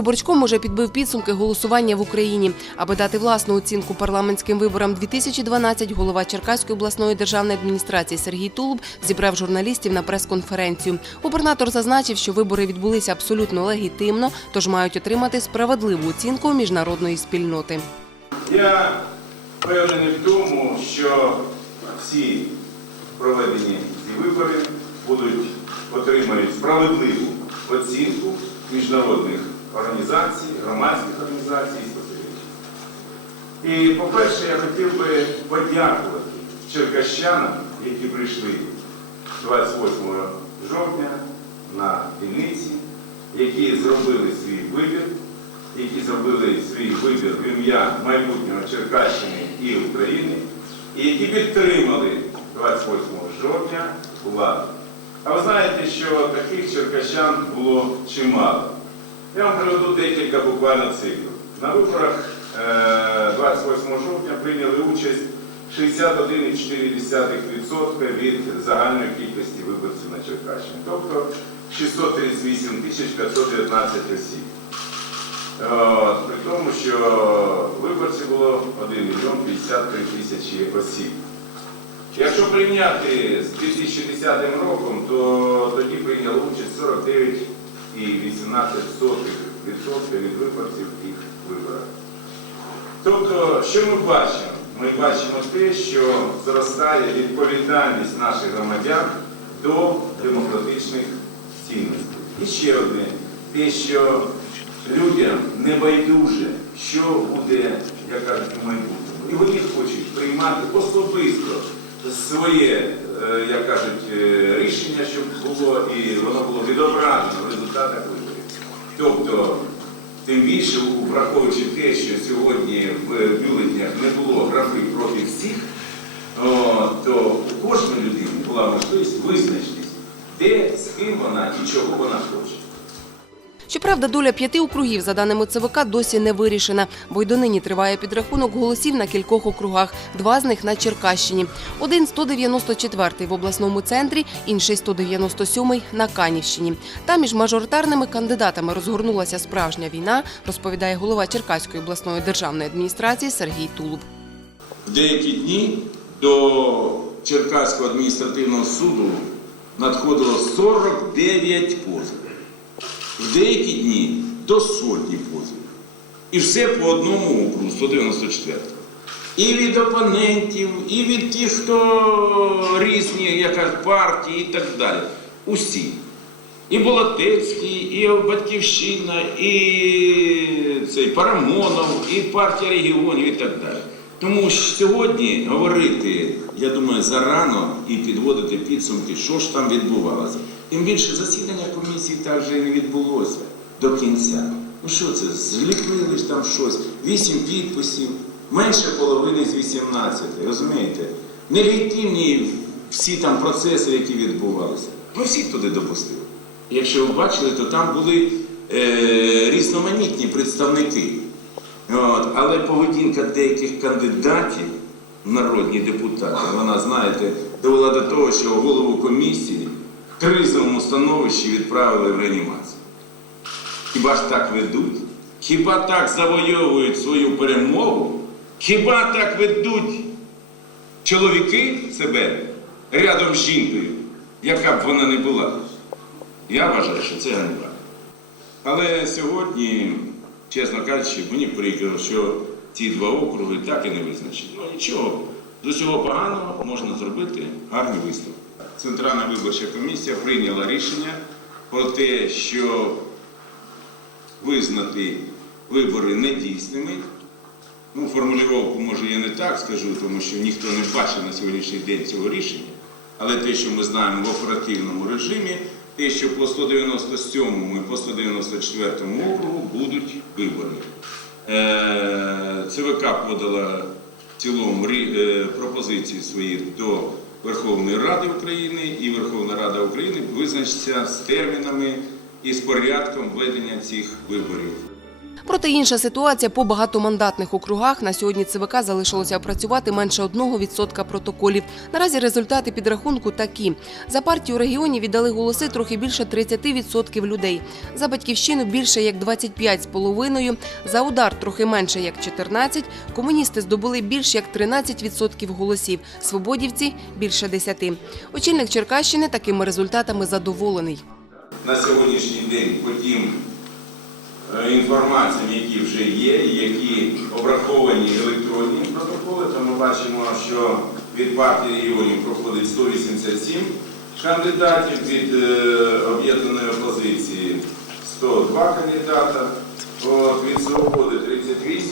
Виборчком уже підбив підсумки голосування в Україні. Аби дати власну оцінку парламентським виборам 2012, голова Черкаської обласної державної адміністрації Сергій Тулуб зібрав журналістів на прес-конференцію. Губернатор зазначив, що вибори відбулися абсолютно легітимно, тож мають отримати справедливу оцінку міжнародної спільноти. Я впевнений в тому, що всі проведені ці вибори будуть отримають справедливу оцінку міжнародних організацій, громадських організацій і спостерігачів. І, по-перше, я хотів би подякувати черкащанам, які прийшли 28 жовтня на дільниці, які зробили свій вибір, які зробили свій вибір в ім'я майбутнього Черкащини і України, і які підтримали 28 жовтня владу. А ви знаєте, що таких черкащан було чимало. Я вам приведу декілька буквально цифр. На виборах е, 28 жовтня прийняли участь 61,4% від загальної кількості виборців на Черкащині, тобто 638 тисяч 519 осіб. При тому, що виборців було 1 мільйон 53 тисячі осіб. Якщо порівняти з 2010 роком, то тоді прийняло участь 49,18% від виборців в тих виборах. Тобто, що ми бачимо? Ми бачимо те, що зростає відповідальність наших громадян до демократичних цінностей. І ще одне, те, що людям не байдуже, що буде, як кажуть, у майбутньому. І вони хочуть приймати особисто своє, як кажуть, е, рішення, щоб було і воно було відображено в результатах виборів. Тобто, тим більше, враховуючи те, що сьогодні в бюлетнях не було графи проти всіх, то у кожної людини була можливість визначитись, де, з ким вона і чого вона хоче. Щоправда, доля п'яти округів, за даними ЦВК, досі не вирішена, бо й донині триває підрахунок голосів на кількох округах, два з них на Черкащині. Один 194-й в обласному центрі, інший 197-й на Канівщині. Там між мажоритарними кандидатами розгорнулася справжня війна, розповідає голова Черкаської обласної державної адміністрації Сергій Тулуб. В деякі дні до Черкаського адміністративного суду надходило 49 позовів. В деякі дні до сотні позовів. І все по одному округу, 194. І від опонентів, і від тих, хто різні, як партії і так далі. Усі. І Болотецький, і Батьківщина, і цей Парамонов, і партія регіонів і так далі. Тому що сьогодні говорити, я думаю, зарано і підводити підсумки, що ж там відбувалося. Тим більше засідання комісії так же і не відбулося до кінця. Ну що це? Зліпили ж там щось, вісім підписів, менше половини з 18, розумієте? Нелегітимні всі там процеси, які відбувалися. Ми всіх туди допустили. Якщо ви бачили, то там були е, різноманітні представники. От, але поведінка деяких кандидатів, народні депутати, вона, знаєте, довела до того, що голову комісії в кризовому становищі відправили в реанімацію. Хіба ж так ведуть? Хіба так завойовують свою перемогу? Хіба так ведуть чоловіки себе рядом з жінкою, яка б вона не була? Я вважаю, що це ганьба. Але сьогодні, чесно кажучи, мені прикро, що ці два округи так і не визначені. Ну нічого, з усього поганого можна зробити гарний висновок. Центральна виборча комісія прийняла рішення про те, що визнати вибори недійсними. Ну, формулювання, може, я не так скажу, тому що ніхто не бачив на сьогоднішній день цього рішення. Але те, що ми знаємо в оперативному режимі, те, що по 197 і по 194 округу будуть вибори. Е, ЦВК подала в цілому е, пропозиції свої до Верховної Ради України, і Верховна Рада України визначиться з термінами і з порядком ведення цих виборів. Проте інша ситуація по багатомандатних округах. На сьогодні ЦВК залишилося опрацювати менше 1% протоколів. Наразі результати підрахунку такі. За партію регіонів віддали голоси трохи більше 30% людей. За батьківщину більше як 25,5%. За удар трохи менше як 14%. Комуністи здобули більше як 13% голосів. Свободівці більше 10%. Очільник Черкащини такими результатами задоволений. на сьогоднішній день по тим е, інформаціям, які вже є, які обраховані електронні протоколи, то ми бачимо, що від партії регіонів проходить 187 кандидатів, від е, об'єднаної опозиції 102 кандидата, від свободи 38,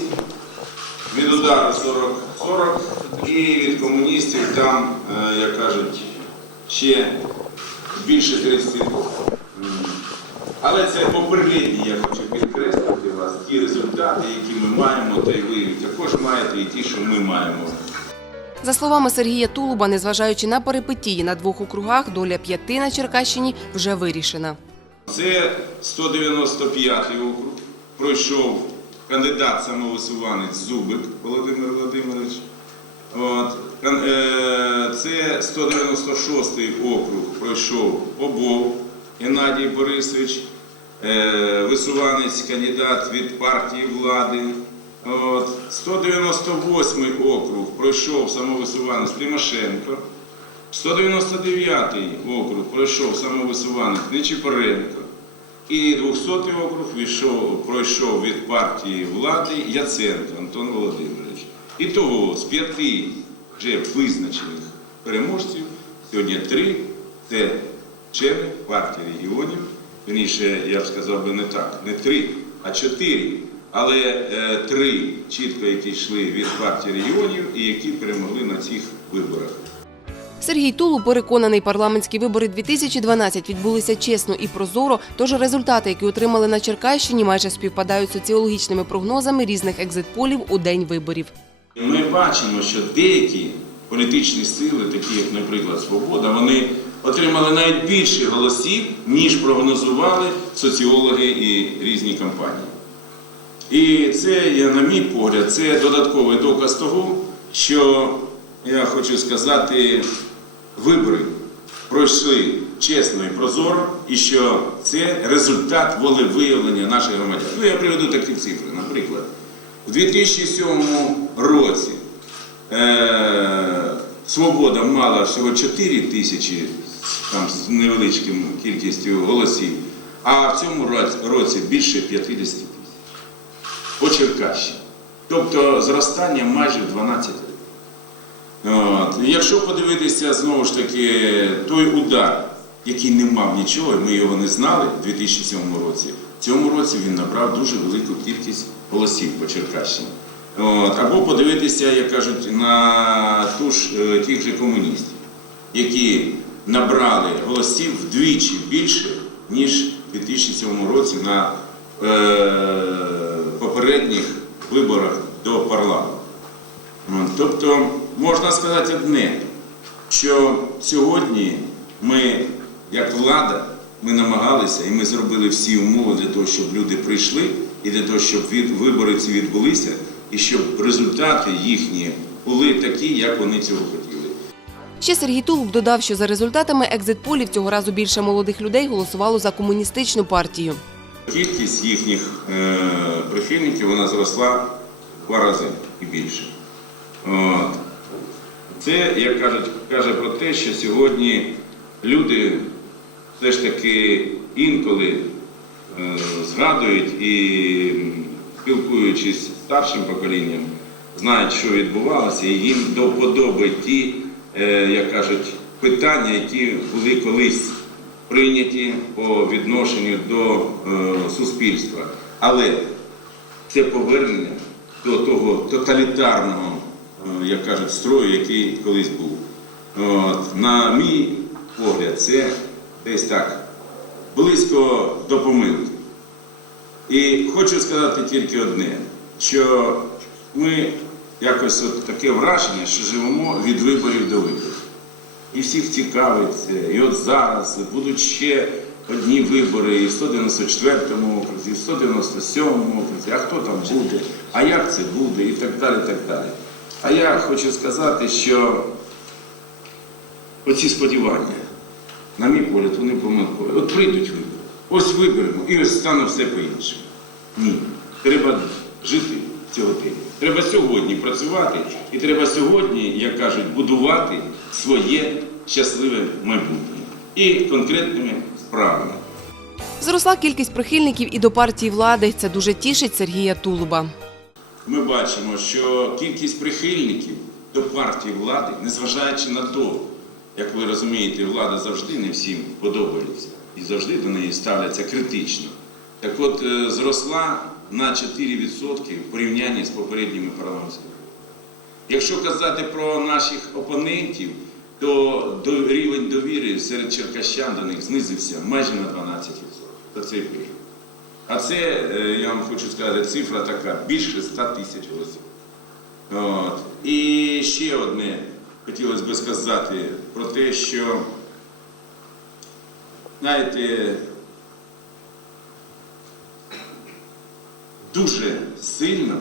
від удару 40, 40 і від комуністів там, е, як кажуть, ще більше 30 але це попередні, я хочу підкреслити вас, ті результати, які ми маємо, та й ви також маєте, і ті, що ми маємо. За словами Сергія Тулуба, незважаючи на перипетії на двох округах, доля п'яти на Черкащині вже вирішена. Це 195 округ. Пройшов кандидат самовисуванець Зубик Володимир Володимирович. От. Е, Це 196 округ пройшов Обов Геннадій Борисович, е, висуванець кандидат від партії влади. От. 198 округ пройшов самовисуванець Тимошенко. 199 округ пройшов самовисуванець Нечипоренко. І 200 округ війшов, пройшов від партії влади Яценко Антон Володимирович. І того з п'яти вже визначених переможців сьогодні три це члени партії регіонів. Вірніше, я б сказав би не так, не три, а чотири. Але е, три чітко, які йшли від партії регіонів і які перемогли на цих виборах. Сергій Тулуб переконаний, парламентські вибори 2012 відбулися чесно і прозоро. Тож результати, які отримали на Черкащині, майже співпадають з соціологічними прогнозами різних екзитполів у день виборів. Ми бачимо, що деякі політичні сили, такі як, наприклад, Свобода, вони отримали навіть більше голосів, ніж прогнозували соціологи і різні кампанії. І це, на мій погляд, це додатковий доказ того, що я хочу сказати, вибори пройшли чесно і прозоро, і що це результат волевиявлення наших громадян. Ну, я приведу такі цифри. Наприклад, у 2007 році е, Свобода мала всього 4 тисячі там, з невеличким кількістю голосів, а в цьому році, більше 50 тисяч по Черкащині. Тобто зростання майже в 12 разів. От. Якщо подивитися знову ж таки той удар, який не мав нічого, і ми його не знали у 2007 році, в цьому році він набрав дуже велику кількість голосів по Черкащині. Або подивитися, як кажуть, на ту е, тих же комуністів, які набрали голосів вдвічі більше, ніж у 2007 році на е, попередніх виборах до парламенту. Ну, Тобто можна сказати одне, що сьогодні ми, як влада, ми намагалися і ми зробили всі умови для того, щоб люди прийшли, і для того, щоб вибори ці відбулися, і щоб результати їхні були такі, як вони цього хотіли. Ще Сергій Тулуб додав, що за результатами екзитполів цього разу більше молодих людей голосувало за комуністичну партію. Кількість їхніх е, прихильників вона зросла два рази і більше. От. Це, як кажуть, каже про те, що сьогодні люди все ж таки інколи е, згадують і спілкуючись з старшим поколінням, знають, що відбувалося, і їм до вподоби ті, як кажуть, питання, які були колись прийняті по відношенню до е, суспільства. Але це повернення до того тоталітарного, е, як кажуть, строю, який колись був. От, на мій погляд, це десь так близько до помилки. І хочу сказати тільки одне, що ми якось от таке враження, що живемо від виборів до виборів. І всіх цікавить це. І от зараз будуть ще одні вибори і в 194-му окрузі, і в 197-му окрузі, а хто там буде, а як це буде, і так далі. так далі. А я хочу сказати, що оці сподівання, на мій погляд, вони помилкові. От прийдуть вибори, ось виберемо, і ось стане все по-іншому. Ні. Треба жити сьогодні. Треба сьогодні працювати, і треба сьогодні, як кажуть, будувати своє щасливе майбутнє і конкретними справами. Зросла кількість прихильників і до партії влади. Це дуже тішить Сергія Тулуба. Ми бачимо, що кількість прихильників до партії влади, незважаючи на те, як ви розумієте, влада завжди не всім подобається і завжди до неї ставляться критично. Так от е, зросла на 4% в порівнянні з попередніми парламентськими. Якщо казати про наших опонентів, то рівень довіри серед черкащан до них знизився майже на 12% за цей період. А це, е, я вам хочу сказати, цифра така більше 100 тисяч голосів. От. І ще одне хотілося би сказати про те, що, знаєте, дуже сильно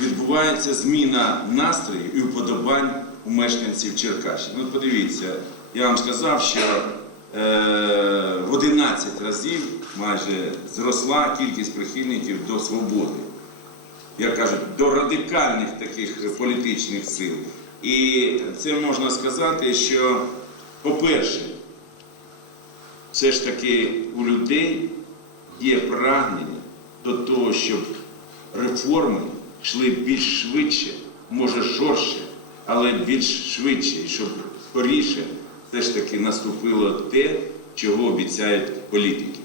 відбувається зміна настрою і уподобань у мешканців Черкащини. Ну, подивіться, я вам сказав, що е, в 11 разів майже зросла кількість прихильників до свободи. Як кажуть, до радикальних таких політичних сил. І це можна сказати, що, по-перше, все ж таки у людей є прагнення до того, щоб реформи йшли більш швидше, може жорстче, але більш швидше, і щоб скоріше все ж таки наступило те, чого обіцяють політики.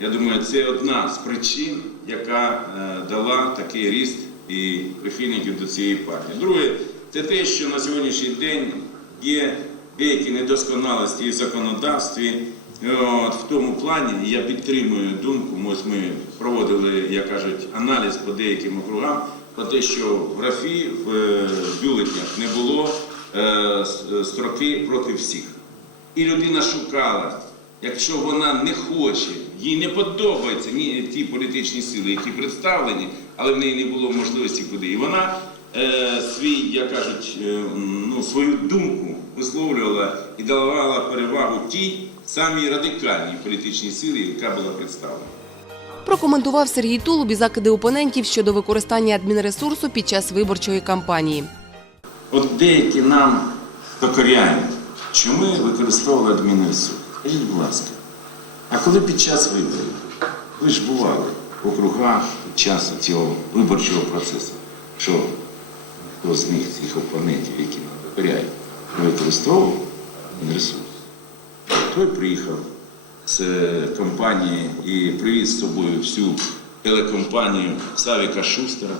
Я думаю, це одна з причин, яка е, дала такий ріст і прихильників до цієї партії. Друге, це те, що на сьогоднішній день є деякі недосконалості і в законодавстві. От, в тому плані я підтримую думку. Ось ми проводили, як кажуть, аналіз по деяким округам про те, що в графі в е, бюлетнях не було е, строки проти всіх. І людина шукала, якщо вона не хоче, їй не подобаються ті політичні сили, які представлені, але в неї не було можливості куди. І вона е, свій, як кажуть, е, ну, свою думку висловлювала і давала перевагу тій самій радикальній політичній силі, яка була представлена. Прокоментував Сергій Тулуб і закиди опонентів щодо використання адмінресурсу під час виборчої кампанії. От деякі нам докоряють, що ми використовували адмінресурс. Скажіть, будь ласка, а коли під час виборів, ви ж бували в округах під час цього виборчого процесу, що хто з них, цих опонентів, які нам докоряють, використовував адмінресурс? Той приїхав з е, компанії і привіз з собою всю телекомпанію Савіка Шустера.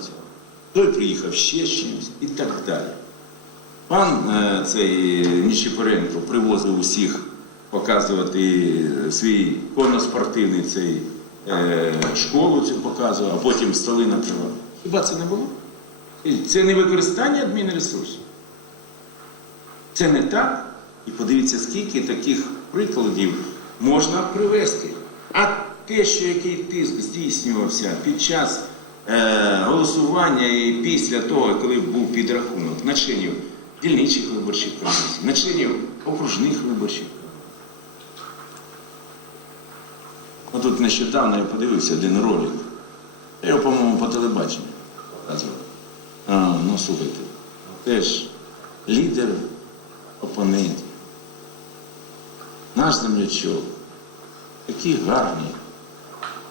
Той приїхав ще з чимось і так далі. Пан е, цей Ніщепоренко привозив усіх показувати свій конноспортивний цей е, школу цю показував, а потім столи накривав. Хіба це не було? Це не використання адмінресурсу. Це не так. І подивіться, скільки таких прикладів можна привести. А те, що який тиск здійснювався під час е, голосування і після того, коли був підрахунок на членів дільничих виборчих комісій, на членів окружних виборчих комісій. Тут нещодавно я подивився один ролик. Я його, по-моєму, по телебаченню. А, ну, слухайте, теж лідер опонентів, наш землячок, такі гарні,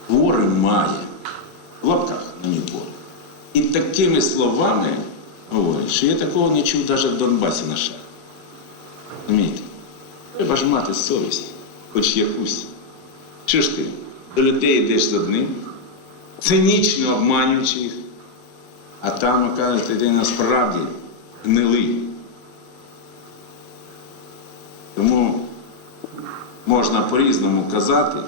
твори має, в лапках, на погляд. І такими словами говорить, що я такого не чув навіть в Донбасі на шаг. Розумієте? Треба ж мати совість, хоч якусь. Що ж ти до людей йдеш з одним, цинічно обманюючи їх, а там, оказується, ти насправді гнилий. Тому можна по-різному казати.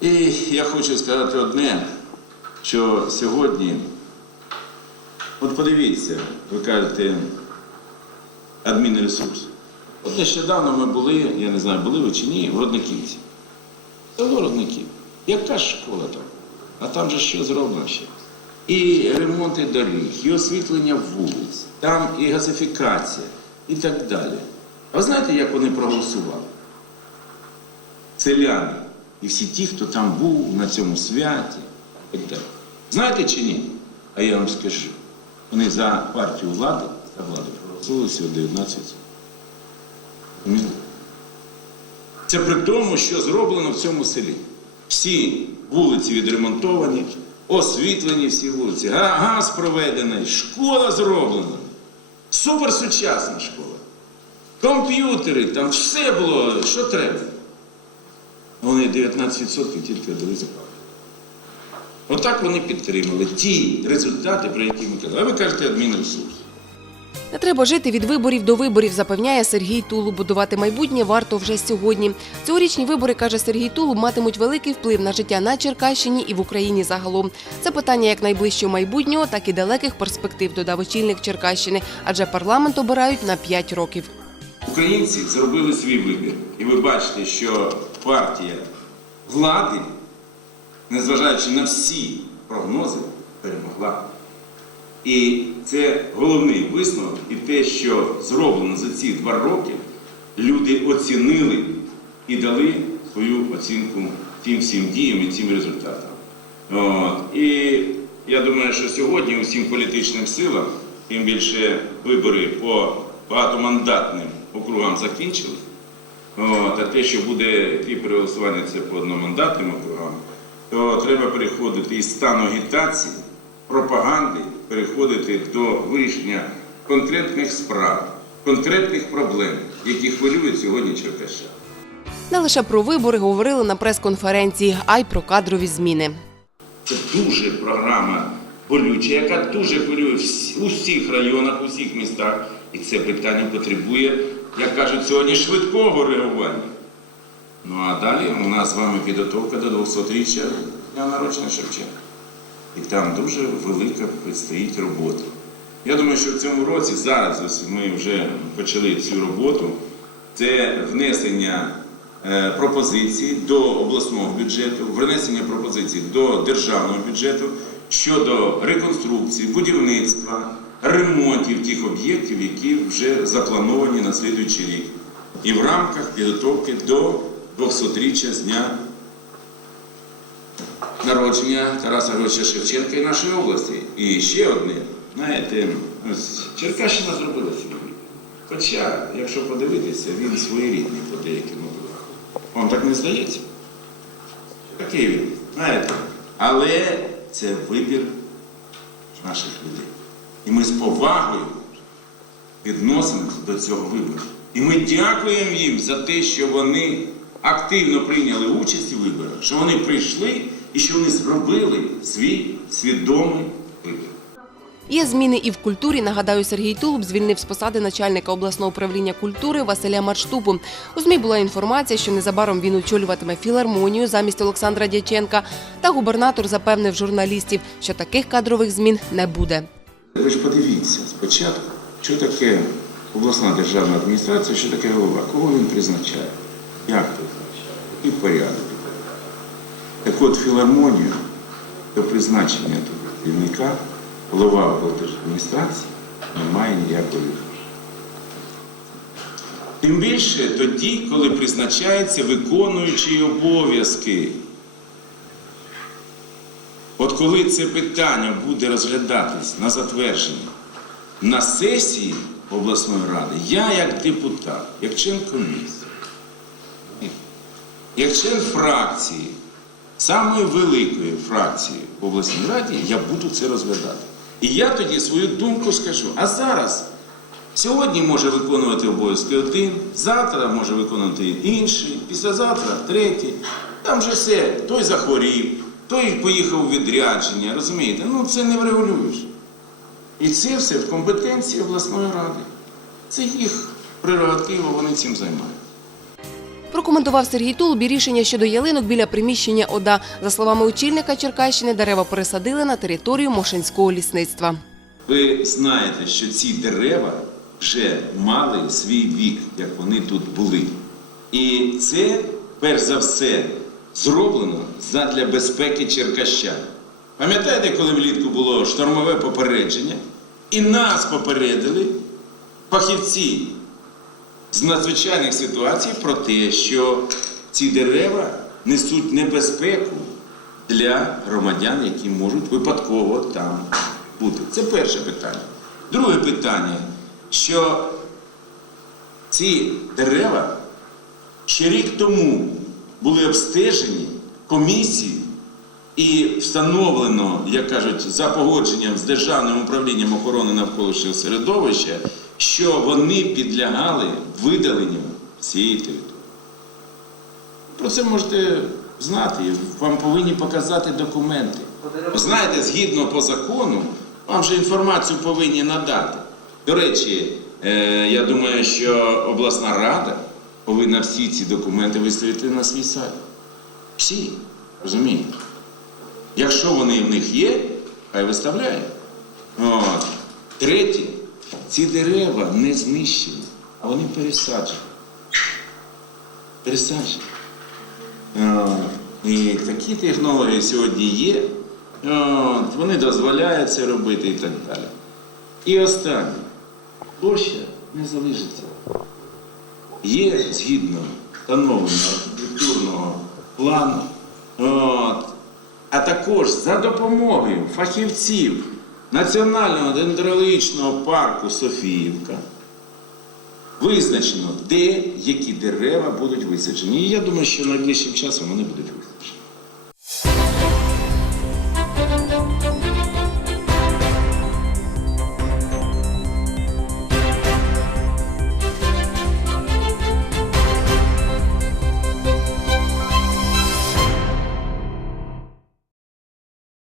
І я хочу сказати одне, що сьогодні, от подивіться, ви кажете, адмінресурс. От нещодавно ми були, я не знаю, були ви чи ні, в Родниківці. Село Родників. Яка ж школа там? А там же що зроблено ще? І ремонти доріг, і освітлення вулиць, там і газифікація, і так далі. А ви знаєте, як вони проголосували? Селяни і всі ті, хто там був на цьому святі. Знаєте чи ні? А я вам скажу. Вони за партію влади, за владу проголосували всього 19%. Це при тому, що зроблено в цьому селі. Всі вулиці відремонтовані, освітлені всі вулиці, газ проведений, школа зроблена. Суперсучасна школа. Комп'ютери, там все було, що треба. Вони 19% тільки дали за партію. Отак вони підтримали ті результати, про які ми казали. А ви кажете адмінресурс. Не треба жити від виборів до виборів, запевняє Сергій Тулуб. Будувати майбутнє варто вже сьогодні. Цьогорічні вибори, каже Сергій Тулуб, матимуть великий вплив на життя на Черкащині і в Україні загалом. Це питання як найближчого майбутнього, так і далеких перспектив, додав очільник Черкащини, адже парламент обирають на 5 років. Українці зробили свій вибір. І ви бачите, що партія влади, незважаючи на всі прогнози, перемогла. І це головний висновок, і те, що зроблено за ці два роки, люди оцінили і дали свою оцінку тим всім діям і цим результатам. От. І я думаю, що сьогодні усім політичним силам, тим більше вибори по багатомандатним округам закінчились. От, а те, що буде і переголосування це по одномандатним округам, то треба переходити із стану агітації, пропаганди, переходити до вирішення конкретних справ, конкретних проблем, які хвилюють сьогодні Черкащан. Не лише про вибори говорили на прес-конференції, а й про кадрові зміни. Це дуже програма болюча, яка дуже хвилює всі- у всіх районах, у всіх містах. І це питання потребує, як кажуть сьогодні, швидкого реагування. Ну а далі у нас з вами підготовка до 200-річчя дня народження Шевченка. І там дуже велика предстоїть робота. Я думаю, що в цьому році зараз ось ми вже почали цю роботу. Це внесення е, пропозицій до обласного бюджету, внесення пропозицій до державного бюджету щодо реконструкції, будівництва, ремонтів тих об'єктів, які вже заплановані на слідуючий рік. І в рамках підготовки до 200-річчя з дня народження Тараса Григоровича Шевченка і нашої області. І ще одне, знаєте, ось Черкащина зробила свій. Хоча, якщо подивитися, він своєрідний по деяким округам. Вам так не здається? Такий він, знаєте. Але це вибір наших людей. І ми з повагою відносимося до цього вибору. І ми дякуємо їм за те, що вони активно прийняли участь у виборах, що вони прийшли і що вони зробили свій свідомий вибір. Є зміни і в культурі. Нагадаю, Сергій Тулуб звільнив з посади начальника обласного управління культури Василя Марштупу. У ЗМІ була інформація, що незабаром він очолюватиме філармонію замість Олександра Дяченка. Та губернатор запевнив журналістів, що таких кадрових змін не буде. Ви ж подивіться спочатку, що таке обласна державна адміністрація, що таке голова, кого він призначає, як призначає, який порядок. Так от філармонію до призначення того керівника голова облдержадміністрації не має ніякої. Тим більше тоді, коли призначається виконуючий обов'язки. Коли це питання буде розглядатись на затвердження на сесії обласної ради, я як депутат, як член комісії, як член фракції, самої великої фракції в обласній раді, я буду це розглядати. І я тоді свою думку скажу. А зараз сьогодні може виконувати обов'язки один, завтра може виконувати інший, післязавтра третій. Там же все, той захворів, той поїхав у відрядження, розумієте? Ну це не врегулюєш. І це все в компетенції обласної ради. Це їх прерогатива, вони цим займаються. Прокоментував Сергій Тулуб і рішення щодо ялинок біля приміщення ОДА. За словами очільника Черкащини, дерева пересадили на територію Мошинського лісництва. Ви знаєте, що ці дерева вже мали свій вік, як вони тут були. І це, перш за все, зроблено задля безпеки черкащан. Пам'ятаєте, коли влітку було штормове попередження, і нас попередили фахівці з надзвичайних ситуацій про те, що ці дерева несуть небезпеку для громадян, які можуть випадково там бути. Це перше питання. Друге питання, що ці дерева ще рік тому були обстежені комісією і встановлено, як кажуть, за погодженням з Державним управлінням охорони навколишнього середовища, що вони підлягали видаленню цієї території. Про це можете знати, вам повинні показати документи. Знаєте, згідно по закону, вам же інформацію повинні надати. До речі, е, я думаю, що обласна рада повинна всі ці документи виставити на свій сайт. Всі, розумієте? Якщо вони в них є, хай виставляють. От. Третє, ці дерева не знищені, а вони пересаджені. Пересаджені. От. І такі технології сьогодні є. От. Вони дозволяють це робити і так далі. І останнє. Площа не залишиться. Є згідно встановленого архітектурного плану. От. А також за допомогою фахівців Національного дендрологічного парку Софіївка визначено, де які дерева будуть висаджені. І я думаю, що найближчим часом вони будуть висаджені.